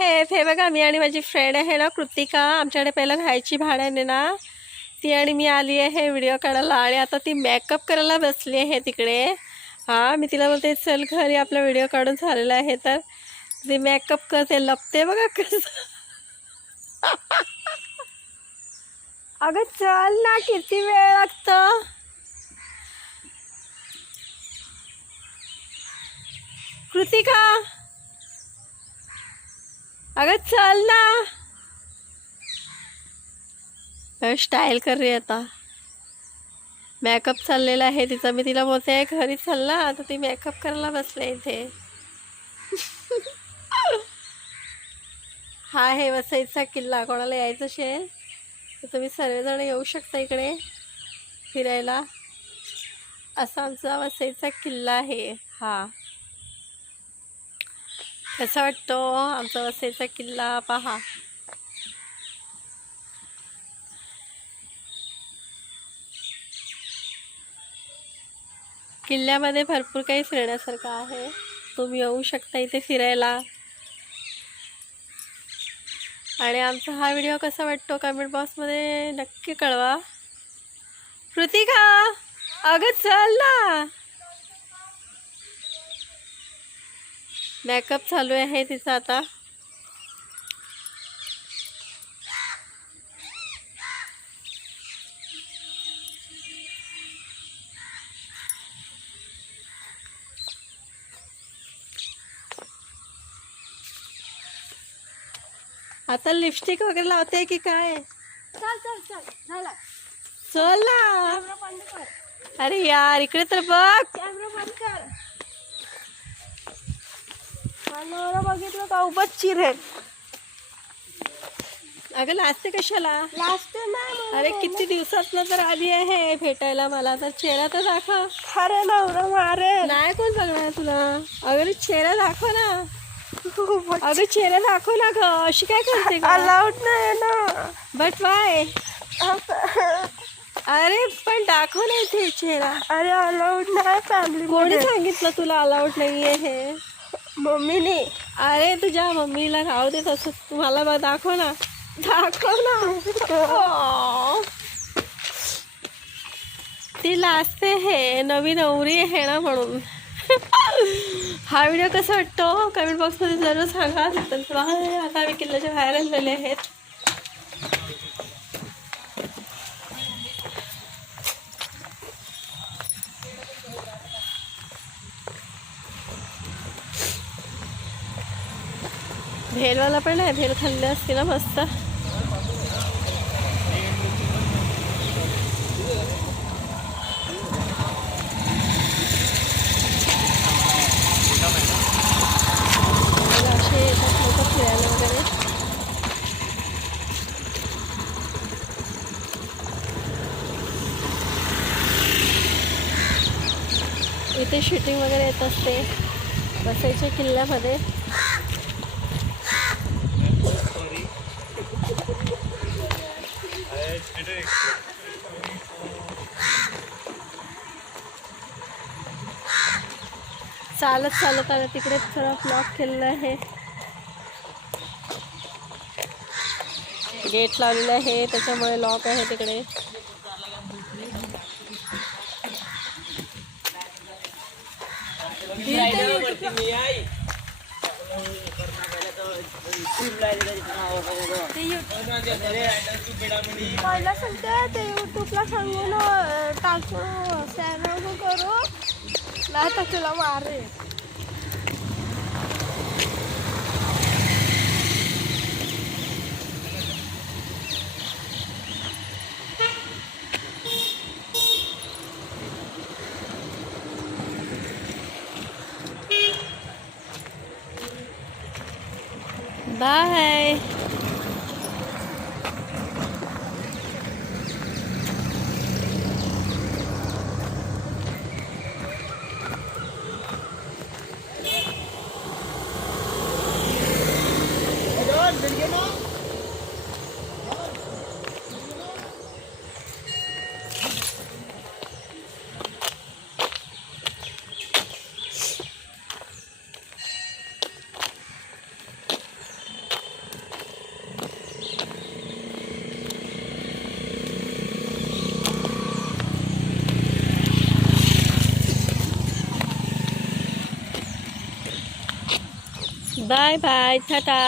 आहेत. हे बघा, मी आणि माझी फ्रेंड आहे ना कृतिका, आमच्याकडे पहिलं राहायची भाड्याने ना, ती आणि मी आली आहे व्हिडिओ काढायला आणि आता ती मेकअप करायला बसली आहे तिकडे. हां, मी तिला बोलते चल घरी, आपला व्हिडिओ काढून झालेला आहे. तर ती मेकअप करते, लपते बघा कसं. अगं चल ना, किती वेळ लागतं. कृतिका अगं चल ना. स्टाईल कर रही आता, मेकअप चाललेला आहे तिचा. मी तिला बोलते घरी चल ना, आता ती मेकअप करायला बसले इथे. हा आहे वसईचा किल्ला. कोणाला यायचं असेल तर तुम्ही सर्वजण येऊ शकता इकडे फिरायला. असा आमचा वसईचा किल्ला आहे हा. कसा वाटतो आमचा वसईचा किल्ला पहा. किल्ल्यामध्ये भरपूर काही फिरण्यासारखं आहे, तुम्ही येऊ शकता इथे फिरायला. आणि आमचा हा व्हिडिओ कसा वाटतो कमेंट बॉक्समध्ये नक्की कळवा. कृतिका अगं चल ना. मेकअप चालू आहे तिचा आता. आता लिपस्टिक वगैरे लावते की काय. चल चल चल झाला. चल ना. कॅमेरा बंद कर. अरे यार इकडे तर बघ. कॅमेरा बंद कर. मला बघितलं का उभंच चिरेल. अगं लाजते कशाला. लास्ट नाही. अरे किती दिवसातनं तर आली आहे भेटायला मला, तर चेहरा तर दाखव. अरे नवरा मारे. नाही कोण बघणार तुला. अगं चेहरा दाखव ना. अगं चेहरा दाखव ना ग, अशी काय करते का. अलाउड नाही ना. But why. अरे पण दाखव ना इथे चेहरा. अरे अलाउड नाही फॅमिली. कोणी सांगितलं तुला अलाउड नाहीये हे. मम्मीने. अरे तुझ्या मम्मीला राहू दे तसं, तुम्हाला बघ दाखव ना. दाखव ना. ती लाजते हे, नवी नवरी आहे ना म्हणून. हा व्हिडिओ कसा वाटतो कमेंट बॉक्समध्ये जरूर सांगा. आता आम्ही किल्ल्याच्या बाहेर आलेले आहेत. भेलवाला पण आहे, भेल खाल्ली असते ना मस्त. असे येतात लोक फिरायला वगैरे. इथे शूटिंग वगैरे येत असते वसईच्या किल्ल्यामध्ये. चालत चालत आलं तिकडे थोडा ब्लॉक केलेला आहे. गेट लावलेलं आहे त्याच्यामुळे लॉक आहे तिकडे. पहिला सांगते ते यूट्यूबला सांगून टाकून चॅनल करू नाही तर तुला मारे. बाय. Bye bye, Tata.